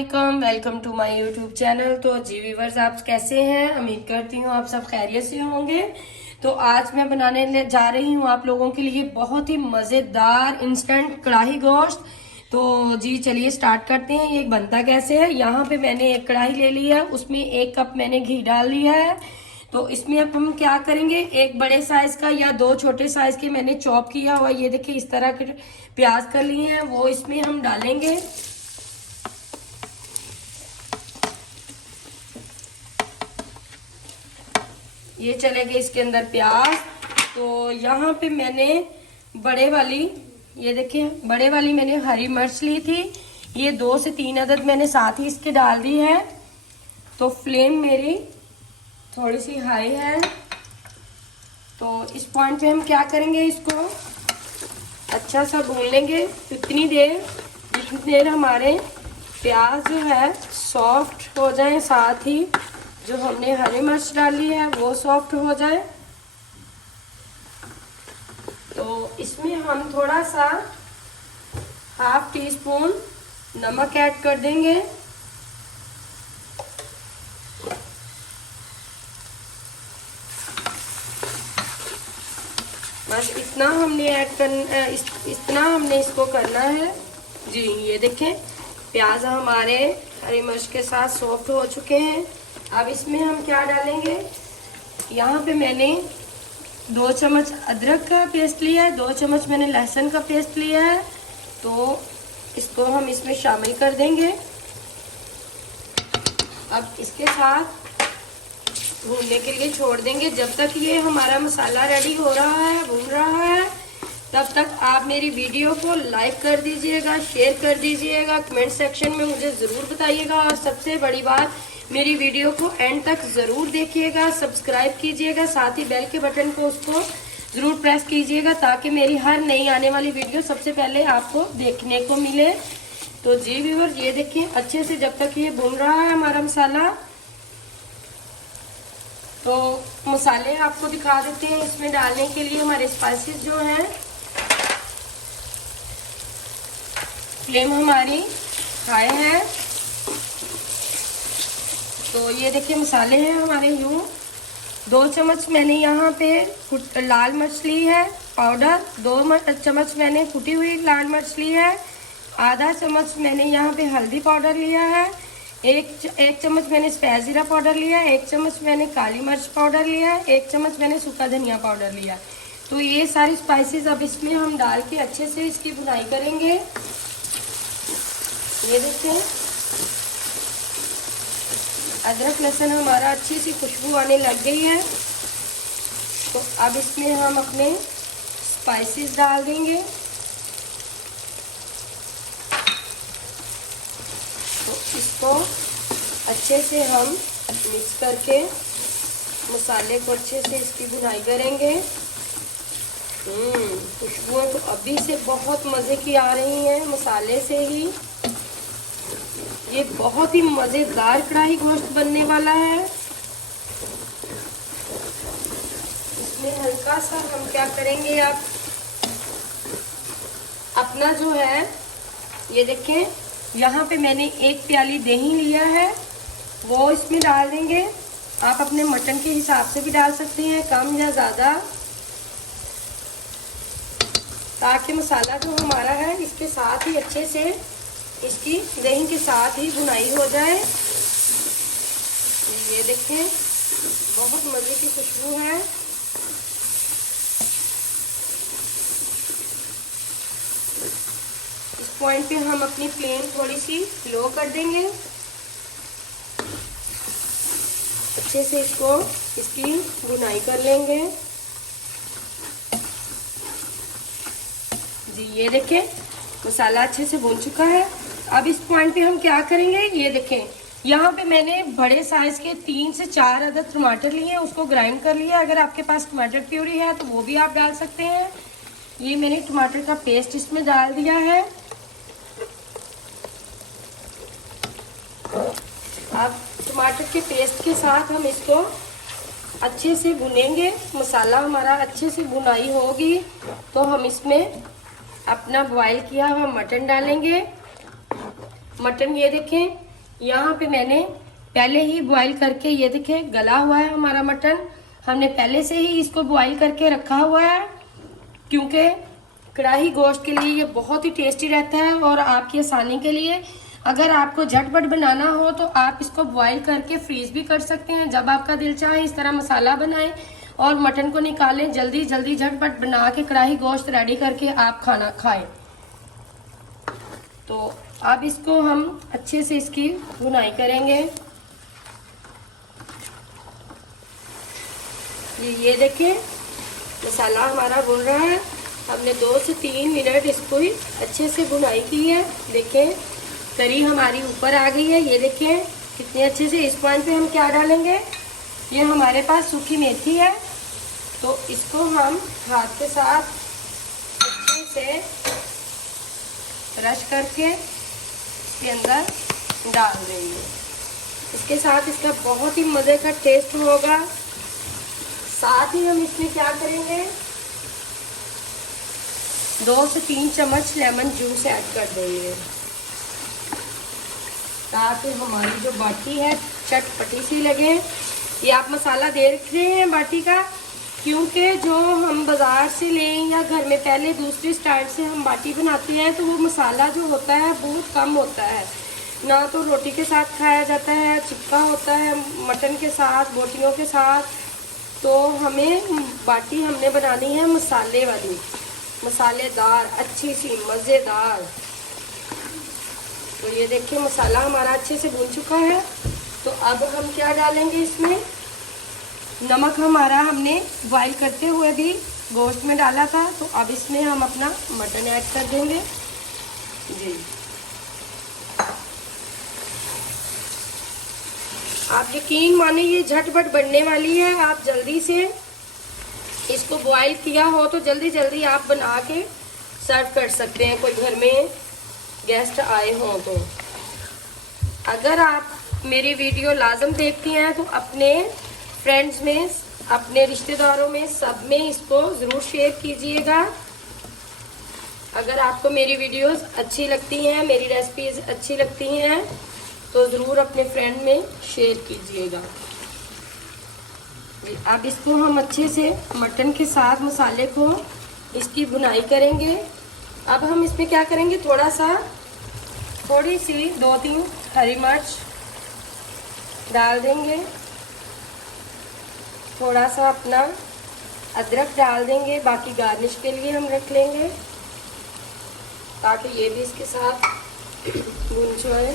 Welcome to my YouTube channel. तो जी viewers, आप कैसे हैं? उम्मीद करती हूँ आप सब खैरियत से होंगे। तो आज मैं बनाने जा रही हूँ आप लोगों के लिए बहुत ही मज़ेदार इंस्टेंट कढ़ाई गोश्त। तो जी चलिए स्टार्ट करते हैं। ये बनता कैसे है। यहाँ पे मैंने एक कढ़ाई ले ली है, उसमें 1 कप मैंने घी डाल लिया है। तो इसमें अब हम क्या करेंगे, एक बड़े साइज का या 2 छोटे साइज के मैंने चॉप किया हुआ, ये देखिए इस तरह के प्याज कर लिए हैं, वो इसमें हम डालेंगे। ये चलेगा इसके अंदर प्याज। तो यहाँ पे मैंने बड़े वाली, ये देखिए बड़े वाली मैंने हरी मिर्च ली थी, ये 2 से 3 अदद मैंने साथ ही इसके डाल दी है। तो फ्लेम मेरी थोड़ी सी हाई है। तो इस पॉइंट पे हम क्या करेंगे, इसको अच्छा सा भून लेंगे जितनी देर हमारे प्याज जो है सॉफ्ट हो जाए, साथ ही जो हमने हरी मिर्च डाली है वो सॉफ्ट हो जाए। तो इसमें हम थोड़ा सा ½ टीस्पून नमक ऐड कर देंगे। बस इतना हमने ऐड करना, इतना हमने इसको करना है जी। ये देखें प्याज हमारे हरी मिर्च के साथ सॉफ्ट हो चुके हैं। अब इसमें हम क्या डालेंगे, यहाँ पे मैंने 2 चम्मच अदरक का पेस्ट लिया है, 2 चम्मच मैंने लहसुन का पेस्ट लिया है। तो इसको हम इसमें शामिल कर देंगे। अब इसके साथ भूनने के लिए छोड़ देंगे जब तक ये हमारा मसाला रेडी हो रहा है, भून रहा है। तब तक आप मेरी वीडियो को लाइक कर दीजिएगा, शेयर कर दीजिएगा, कमेंट सेक्शन में मुझे ज़रूर बताइएगा। और सबसे बड़ी बात, मेरी वीडियो को एंड तक ज़रूर देखिएगा, सब्सक्राइब कीजिएगा, साथ ही बेल के बटन को उसको ज़रूर प्रेस कीजिएगा ताकि मेरी हर नई आने वाली वीडियो सबसे पहले आपको देखने को मिले। तो जी व्यूअर, ये देखिए अच्छे से जब तक ये भून रहा है हमारा मसाला, तो मसाले आपको दिखा देते हैं। इसमें डालने के लिए हमारे स्पाइसेस जो हैं, फ्लेम हमारी हाई है। तो ये देखिए मसाले हैं हमारे यूँ। 2 चम्मच मैंने यहाँ पे लाल मिर्च ली है पाउडर, 2 चम्मच मैंने कुटी हुई लाल मिर्च ली है, आधा चम्मच मैंने यहाँ पे हल्दी पाउडर लिया है, एक चम्मच मैंने स्पाइस जीरा पाउडर लिया है, 1 चम्मच मैंने काली मिर्च पाउडर लिया है, 1 चम्मच मैंने सूखा धनिया पाउडर लिया है। तो ये सारी स्पाइसेस अब इसमें हम डाल के अच्छे से इसकी भुनाई करेंगे। ये देखिए अदरक लहसुन हमारा अच्छी सी खुशबू आने लग गई है। तो अब इसमें हम अपने स्पाइसेस डाल देंगे। तो इसको अच्छे से हम मिक्स करके मसाले को अच्छे से इसकी भुनाई करेंगे। खुशबुएं तो अभी से बहुत मज़े की आ रही हैं मसाले से ही। ये बहुत ही मज़ेदार कढ़ाई गोश्त बनने वाला है। इसमें हल्का सा हम क्या करेंगे, आप अपना जो है, ये देखें यहाँ पे मैंने 1 प्याली दही लिया है, वो इसमें डाल देंगे। आप अपने मटन के हिसाब से भी डाल सकते हैं, कम या ज़्यादा, ताकि मसाला जो हमारा है इसके साथ ही अच्छे से इसकी दही के साथ ही भुनाई हो जाए। ये देखें बहुत मज़े की खुशबू है। इस पॉइंट पे हम अपनी फ्लेम थोड़ी सी लो कर देंगे। अच्छे से इसकी भुनाई कर लेंगे जी। ये देखें मसाला अच्छे से भून चुका है। अब इस पॉइंट पे हम क्या करेंगे, ये देखें यहाँ पे मैंने बड़े साइज के 3 से 4 अदद टमाटर लिए हैं, उसको ग्राइंड कर लिया। अगर आपके पास टमाटर प्यूरी है तो वो भी आप डाल सकते हैं। ये मैंने टमाटर का पेस्ट इसमें डाल दिया है। अब टमाटर के पेस्ट के साथ हम इसको अच्छे से भुनेंगे। मसाला हमारा अच्छे से भुनाई होगी तो हम इसमें अपना बॉईल किया हुआ मटन डालेंगे। मटन ये देखें यहाँ पे मैंने पहले ही बॉईल करके, ये देखिए गला हुआ है हमारा मटन। हमने पहले से ही इसको बॉईल करके रखा हुआ है, क्योंकि कढ़ाई गोश्त के लिए ये बहुत ही टेस्टी रहता है। और आपकी आसानी के लिए, अगर आपको झटपट बनाना हो तो आप इसको बॉईल करके फ्रीज भी कर सकते हैं। जब आपका दिल चाहे इस तरह मसाला बनाएं और मटन को निकालें, जल्दी जल्दी झटपट बना के कढ़ाई गोश्त रेडी करके आप खाना खाएं। तो अब इसको हम अच्छे से इसकी भुनाई करेंगे। ये देखिए मसाला हमारा भुन रहा है। हमने 2 से 3 मिनट इसको ही अच्छे से भुनाई की है। देखें करी हमारी ऊपर आ गई है। ये देखें कितने अच्छे से। इस पॉइंट पे हम क्या डालेंगे, ये हमारे पास सूखी मेथी है, तो इसको हम हाथ के साथ अच्छे से क्रश करके इसके अंदर डाल देंगे। इसके साथ इसका बहुत ही मज़े का टेस्ट होगा। साथ ही हम इसमें क्या करेंगे, 2 से 3 चम्मच लेमन जूस ऐड कर देंगे, ताकि हमारी जो बाटी है चटपटी सी लगे। ये आप मसाला देख रहे हैं बाटी का, क्योंकि जो हम बाज़ार से लें या घर में पहले दूसरी स्टाइल से हम बाटी बनाते हैं तो वो मसाला जो होता है बहुत कम होता है। ना तो रोटी के साथ खाया जाता है, चिपका होता है मटन के साथ, बोटियों के साथ। तो हमें बाटी हमने बनानी है मसाले वाली, मसालेदार, अच्छी सी मज़ेदार। तो ये देखिए मसाला हमारा अच्छे से भून चुका है। तो अब हम क्या डालेंगे इसमें, नमक हमारा हमने बॉईल करते हुए भी गोश्त में डाला था, तो अब इसमें हम अपना मटन ऐड कर देंगे। जी आप यकीन माने ये झटपट बनने वाली है। आप जल्दी से इसको बॉईल किया हो तो जल्दी जल्दी आप बना के सर्व कर सकते हैं, कोई घर में गेस्ट आए हों तो। अगर आप मेरी वीडियो लाजम देखती हैं तो अपने फ्रेंड्स में, अपने रिश्तेदारों में, सब में इसको ज़रूर शेयर कीजिएगा। अगर आपको मेरी वीडियोस अच्छी लगती हैं, मेरी रेसिपीज़ अच्छी लगती हैं, तो ज़रूर अपने फ्रेंड में शेयर कीजिएगा। अब इसको हम अच्छे से मटन के साथ मसाले को इसकी भुनाई करेंगे। अब हम इसमें क्या करेंगे, थोड़ी सी 2-3 हरी मिर्च डाल देंगे, थोड़ा सा अपना अदरक डाल देंगे, बाकी गार्निश के लिए हम रख लेंगे ताकि ये भी इसके साथ भुन जाए।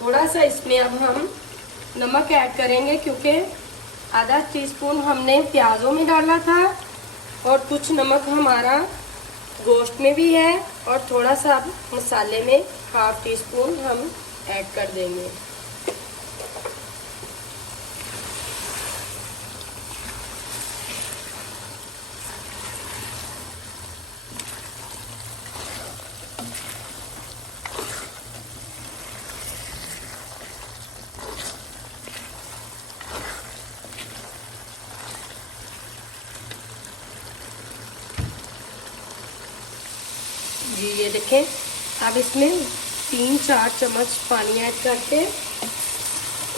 थोड़ा सा इसमें अब हम नमक ऐड करेंगे, क्योंकि आधा टीस्पून हमने प्याज़ों में डाला था और कुछ नमक हमारा गोश्त में भी है, और थोड़ा सा मसाले में 1/2 टीस्पून हम ऐड कर देंगे। जी ये देखें, अब इसमें 3-4 चम्मच पानी ऐड करके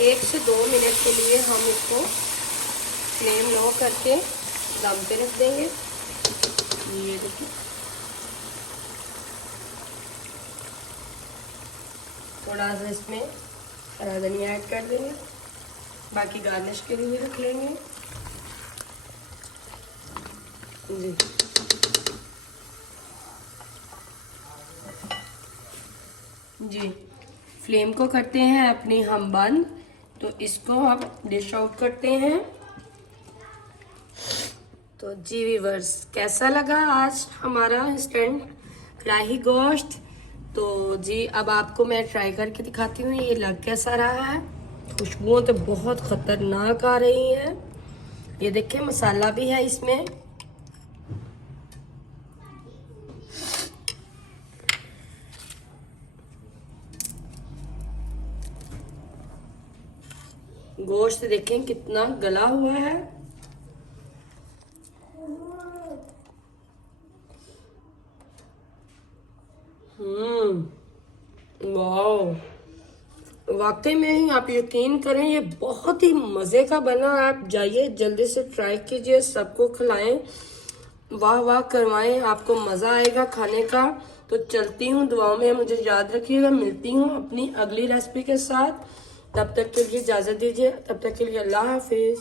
1 से 2 मिनट के लिए हम इसको फ्लेम लो करके दम पे रख देंगे। ये देखिए थोड़ा सा इसमें हरा धनिया ऐड कर देंगे, बाकी गार्निश के लिए रख लेंगे। जी जी फ्लेम को करते हैं अपनी हम बंद। तो इसको अब डिश आउट करते हैं। तो जी व्यूअर्स, कैसा लगा आज हमारा इंस्टेंट कढ़ाई गोश्त। तो जी अब आपको मैं ट्राई करके दिखाती हूँ ये लग कैसा रहा है। खुशबुएं तो बहुत ख़तरनाक आ रही हैं। ये देखिए मसाला भी है इसमें। गोश्त देखें कितना गला हुआ है। वाह, वाकई में ही आप यकीन करें ये बहुत ही मज़े का बना। आप जाइए जल्दी से ट्राई कीजिए, सबको खिलाएं, वाह वाह करवाएं, आपको मज़ा आएगा खाने का। तो चलती हूँ, दुआओं में मुझे याद रखिएगा। मिलती हूँ अपनी अगली रेसिपी के साथ, तब तक के लिए इजाज़त दीजिए। तब तक के लिए अल्लाह हाफिज़।